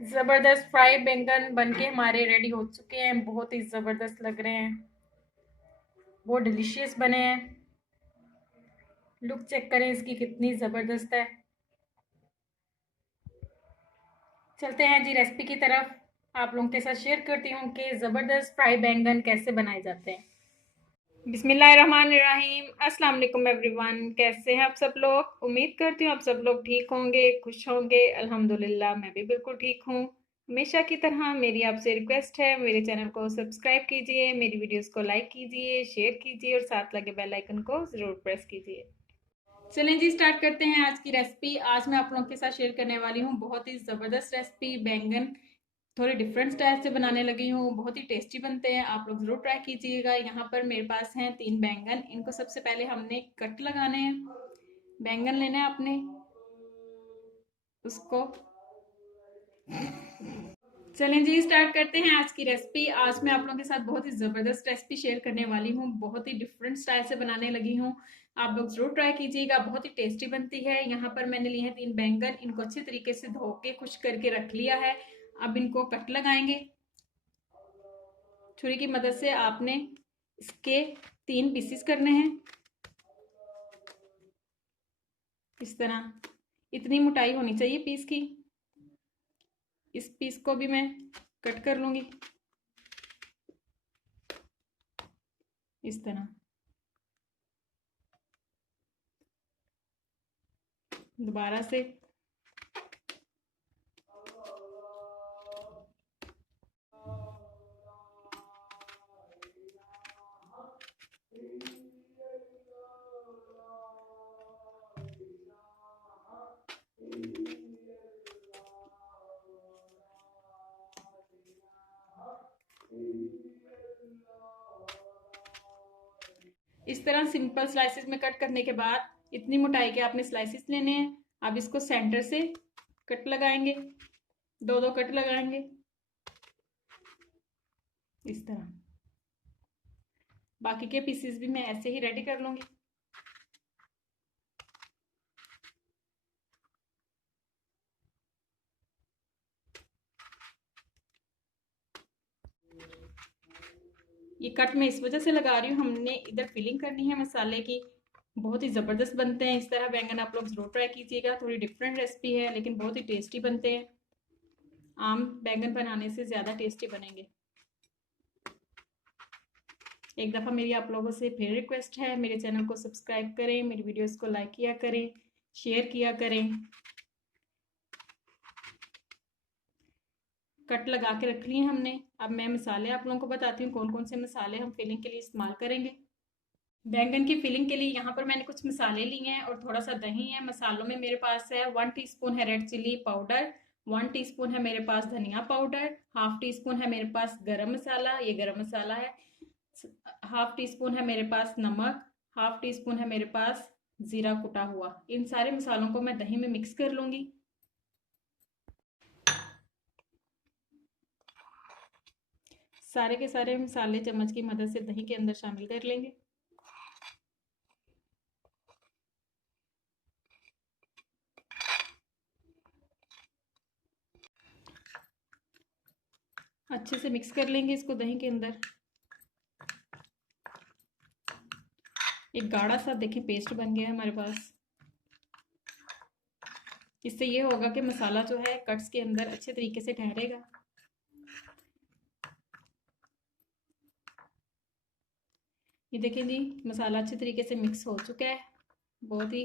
ज़बरदस्त फ्राई बैंगन बनके हमारे रेडी हो चुके हैं। बहुत ही ज़बरदस्त लग रहे हैं, बहुत डिलीशियस बने हैं। लुक चेक करें इसकी कितनी ज़बरदस्त है। चलते हैं जी रेसिपी की तरफ। आप लोगों के साथ शेयर करती हूँ कि ज़बरदस्त फ्राई बैंगन कैसे बनाए जाते हैं। बिस्मिल्लाहिर्रहमानिर्रहीम। अस्सलाम वालेकुम एवरीवन। कैसे हैं आप सब लोग? उम्मीद करती हूँ आप सब लोग ठीक होंगे, खुश होंगे। अल्हम्दुलिल्लाह मैं भी बिल्कुल ठीक हूँ। हमेशा की तरह मेरी आपसे रिक्वेस्ट है, मेरे चैनल को सब्सक्राइब कीजिए, मेरी वीडियोस को लाइक कीजिए, शेयर कीजिए और साथ लगे बेल आइकन को ज़रूर प्रेस कीजिए। चलें जी स्टार्ट करते हैं आज की रेसिपी। आज मैं आप लोगों के साथ शेयर करने वाली हूँ बहुत ही ज़बरदस्त रेसिपी। बैंगन थोड़े डिफरेंट स्टाइल से बनाने लगी हूँ, बहुत ही टेस्टी बनते हैं। आप लोग ज़रूर ट्राई कीजिएगा। यहाँ पर मेरे पास हैं 3 बैंगन। इनको सबसे पहले हमने कट लगाने हैं। बैंगन लेना है आपने, उसको। चलें जी स्टार्ट करते हैं आज की रेसिपी। आज मैं आप लोगों के साथ बहुत ही ज़बरदस्त रेसिपी शेयर करने वाली हूँ, बहुत ही डिफरेंट स्टाइल से बनाने लगी हूँ। आप लोग जरूर ट्राई कीजिएगा, बहुत ही टेस्टी बनती है। यहाँ पर मैंने लिए हैं 3 बैंगन। इनको अच्छे तरीके से धो के खुश करके रख लिया है। अब इनको कट लगाएंगे। छुरी की मदद से आपने इसके 3 पीसेस करने हैं, इस तरह। इतनी मोटाई होनी चाहिए पीस की। इस पीस को भी मैं कट कर लूंगी इस तरह। दोबारा से इस तरह सिंपल स्लाइसेस में कट करने के बाद इतनी मोटाई के आपने स्लाइसेस लेने हैं। अब इसको सेंटर से कट लगाएंगे, 2-2 कट लगाएंगे इस तरह। बाकी के पीसेस भी मैं ऐसे ही रेडी कर लूंगी। ये कट मैं इस वजह से लगा रही हूँ, हमने इधर फिलिंग करनी है मसाले की। बहुत ही ज़बरदस्त बनते हैं इस तरह बैंगन। आप लोग ज़रूर ट्राई कीजिएगा। थोड़ी डिफरेंट रेसिपी है लेकिन बहुत ही टेस्टी बनते हैं। आम बैंगन बनाने से ज़्यादा टेस्टी बनेंगे। एक दफ़ा मेरी आप लोगों से फिर रिक्वेस्ट है, मेरे चैनल को सब्सक्राइब करें, मेरी वीडियोस को लाइक किया करें, शेयर किया करें। कट लगा के रख लिए हमने। अब मैं मसाले आप लोगों को बताती हूँ कौन कौन से मसाले हम फिलिंग के लिए इस्तेमाल करेंगे। बैंगन की फिलिंग के लिए यहाँ पर मैंने कुछ मसाले लिए हैं और थोड़ा सा दही है। मसालों में मेरे पास है 1 टीस्पून है रेड चिली पाउडर, 1 टीस्पून है मेरे पास धनिया पाउडर, हाफ टी स्पून है मेरे पास गरम मसाला, ये गरम मसाला है, हाफ टी स्पून है मेरे पास नमक, हाफ टी स्पून है मेरे पास जीरा कुटा हुआ। इन सारे मसालों को मैं दही में मिक्स कर लूंगी। सारे के सारे मसाले चम्मच की मदद से दही के अंदर शामिल कर लेंगे। अच्छे से मिक्स कर लेंगे इसको दही के अंदर। एक गाढ़ा सा देखिए पेस्ट बन गया है हमारे पास। इससे ये होगा कि मसाला जो है कट्स के अंदर अच्छे तरीके से ठहरेगा। ये देखें जी, मसाला अच्छे तरीके से मिक्स हो चुका है। बहुत ही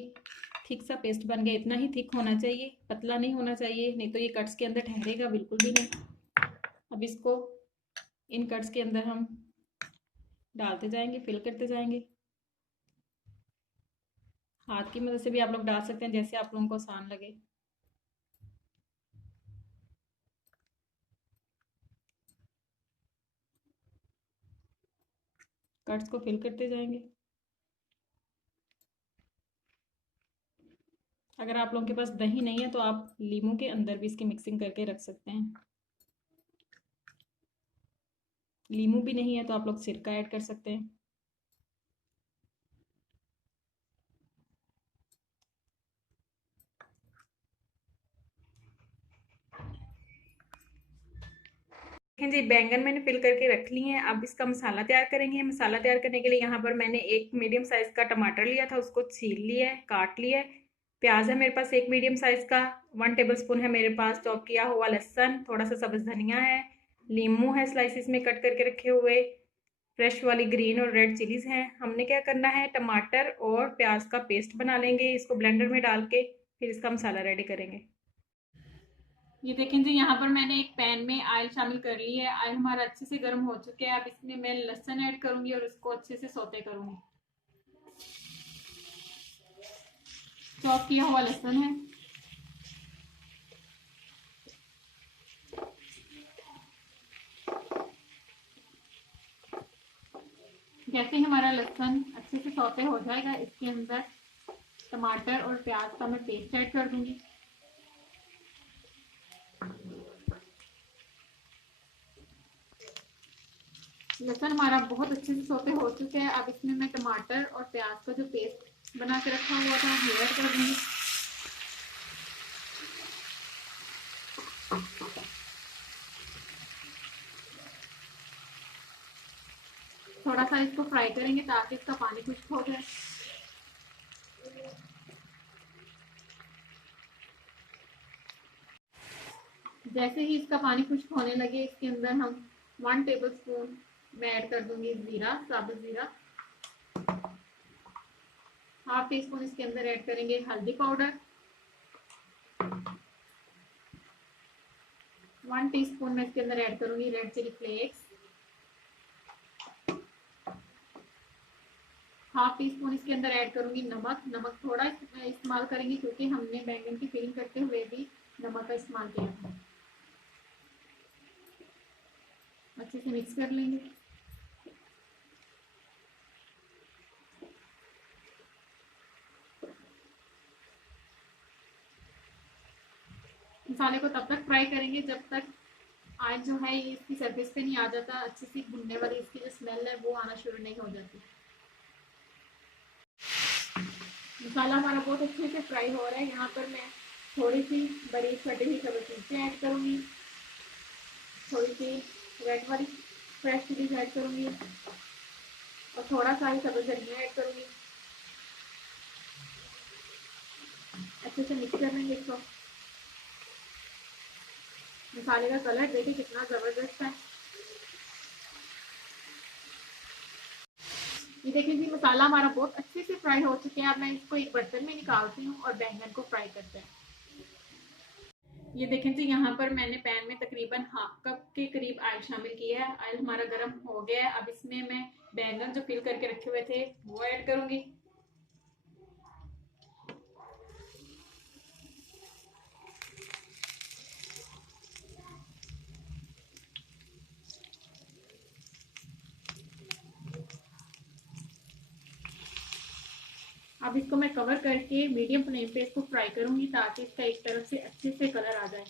थिक सा पेस्ट बन गया। इतना ही थिक होना चाहिए, पतला नहीं होना चाहिए, नहीं तो ये कट्स के अंदर ठहरेगा बिल्कुल भी नहीं। अब इसको इन कट्स के अंदर हम डालते जाएंगे, फिल करते जाएंगे। हाथ की मदद से भी आप लोग डाल सकते हैं, जैसे आप लोगों को आसान लगे। कट्स को फिल करते जाएंगे। अगर आप लोगों के पास दही नहीं है तो आप लीमू के अंदर भी इसकी मिक्सिंग करके रख सकते हैं। लीमू भी नहीं है तो आप लोग सिरका ऐड कर सकते हैं। देखें जी, बैंगन मैंने फिल करके रख लिए हैं। अब इसका मसाला तैयार करेंगे। मसाला तैयार करने के लिए यहाँ पर मैंने एक मीडियम साइज़ का टमाटर लिया था, उसको छील लिया है, काट लिया है। प्याज है मेरे पास एक मीडियम साइज़ का। 1 टेबलस्पून है मेरे पास चॉप किया हुआ लहसुन। थोड़ा सा सब्ज़ धनिया है। नींबू है स्लाइसिस में कट करके रखे हुए। फ्रेश वाली ग्रीन और रेड चिलीज़ हैं। हमने क्या करना है, टमाटर और प्याज का पेस्ट बना लेंगे, इसको ब्लेंडर में डाल के फिर इसका मसाला रेडी करेंगे। ये देखें जी, यहाँ पर मैंने एक पैन में ऑयल शामिल कर ली है। ऑयल हमारा अच्छे से गर्म हो चुके हैं। अब इसमें मैं लहसुन ऐड करूंगी और इसको अच्छे से सौते करूंगी। चॉप किया हुआ लहसुन है। जैसे ही हमारा लहसुन अच्छे से सौते हो जाएगा, इसके अंदर टमाटर और प्याज का मैं पेस्ट ऐड कर दूंगी। लहसुन हमारा बहुत अच्छे से सौते हो चुके हैं। अब इसमें मैं टमाटर और प्याज का जो पेस्ट बना के रखा हुआ था वो ऐड कर दूंगी। थोड़ा सा इसको फ्राई करेंगे ताकि इसका पानी खुश्क हो जाए। जैसे ही इसका पानी खुश्क होने लगे, इसके अंदर हम 1 टेबलस्पून मैं ऐड कर दूंगी जीरा, साबुत जीरा। हाफ टी स्पून इसके अंदर ऐड करेंगे हल्दी पाउडर। 1 टीस्पून मैं इसके अंदर ऐड करूंगी red chilli flakes. Half teaspoon इसके अंदर ऐड करूंगी नमक। नमक थोड़ा इस्तेमाल करेंगे क्योंकि हमने बैंगन की फिलिंग करते हुए भी नमक का इस्तेमाल किया था। अच्छे से मिक्स कर लेंगे। मसाले को तब तक फ्राई करेंगे जब तक ऑयल जो है ये इसकी सरफेस पे नहीं आ जाता, अच्छे से भुनने वाली इसकी जो स्मेल है वो आना शुरू नहीं हो जाती। मसाला हमारा बहुत अच्छे से फ्राई हो रहा है। यहाँ पर मैं थोड़ी सी बारीक कटी हुई सब्ज़ मिर्चें ऐड करूँगी। थोड़ी सी रेड वाली फ्रेश चिलीज ऐड करूँगी और थोड़ा सा ही सब्ज़ धनिया ऐड करूँगी। अच्छे से मिक्स कर लेंगे इसको। मसाले का कलर देखिए कितना ज़बरदस्त है। ये देखिए जी, मसाला हमारा बहुत अच्छे से फ्राई हो चुके हैं। अब मैं इसको एक बर्तन में निकालती हूँ और बैंगन को फ्राई करते हैं। ये देखें जी, यहाँ पर मैंने पैन में तकरीबन हाफ कप के करीब ऑयल शामिल किया है। ऑयल हमारा गर्म हो गया है। अब इसमें मैं बैंगन जो फिल करके रखे हुए थे वो ऐड करूंगी। अब इसको मैं कवर करके मीडियम फ्लेम पे इसको फ्राई करूंगी ताकि इसका एक तरफ से अच्छे से कलर आ जाए।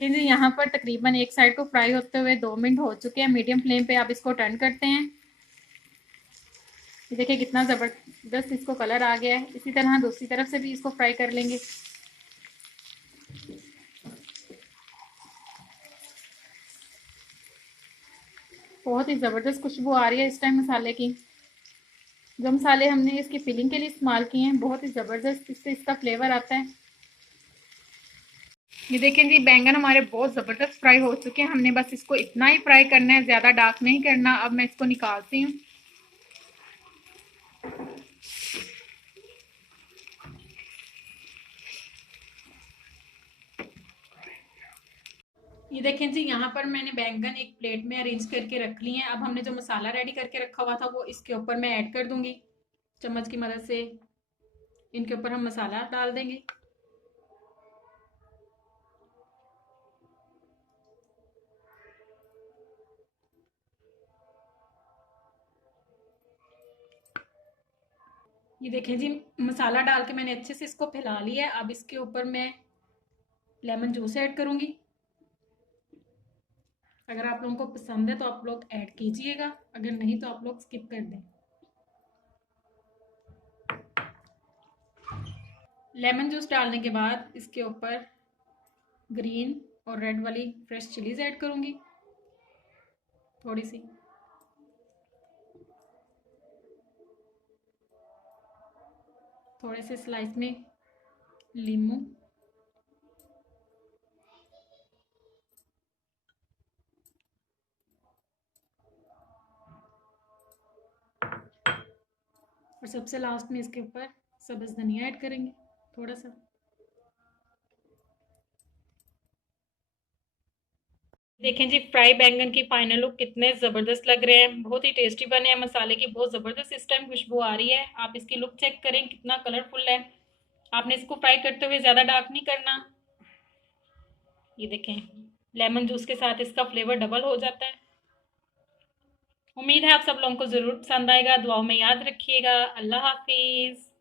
जी, यहाँ पर तकरीबन एक साइड को फ्राई होते हुए 2 मिनट हो चुके हैं मीडियम फ्लेम पे। अब इसको टर्न करते हैं। देखिए कितना ज़बरदस्त इसको कलर आ गया है। इसी तरह दूसरी तरफ से भी इसको फ्राई कर लेंगे। बहुत ही ज़बरदस्त खुशबू आ रही है इस टाइम मसाले की। जो मसाले हमने इसकी फिलिंग के लिए इस्तेमाल किए हैं बहुत ही ज़बरदस्त इससे इसका फ्लेवर आता है। ये देखें जी, बैंगन हमारे बहुत ज़बरदस्त फ्राई हो चुके हैं। हमने बस इसको इतना ही फ्राई करना है, ज़्यादा डार्क नहीं करना। अब मैं इसको निकालती हूँ। ये देखें जी, यहाँ पर मैंने बैंगन एक प्लेट में अरेंज करके रख लिए हैं। अब हमने जो मसाला रेडी करके रखा हुआ था वो इसके ऊपर मैं ऐड कर दूंगी। चम्मच की मदद से इनके ऊपर हम मसाला डाल देंगे। ये देखें जी, मसाला डाल के मैंने अच्छे से इसको फैला लिया है। अब इसके ऊपर मैं लेमन जूस ऐड करूंगी। अगर आप लोगों को पसंद है तो आप लोग ऐड कीजिएगा, अगर नहीं तो आप लोग स्किप कर दें। लेमन जूस डालने के बाद इसके ऊपर ग्रीन और रेड वाली फ्रेश चिलीज ऐड करूँगी थोड़ी सी। थोड़े से स्लाइस में नींबू, और सबसे लास्ट में इसके ऊपर सब्ज़ धनिया ऐड करेंगे थोड़ा सा। देखें जी, फ्राई बैंगन की फाइनल लुक कितने ज़बरदस्त लग रहे हैं, बहुत ही टेस्टी बने हैं। मसाले की बहुत ज़बरदस्त इस टाइम खुशबू आ रही है। आप इसकी लुक चेक करें, कितना कलरफुल है। आपने इसको फ्राई करते हुए ज़्यादा डार्क नहीं करना। ये देखें, लेमन जूस के साथ इसका फ्लेवर डबल हो जाता है। उम्मीद है आप सब लोगों को ज़रूर पसंद आएगा। दुआओं में याद रखिएगा। अल्लाह हाफिज़।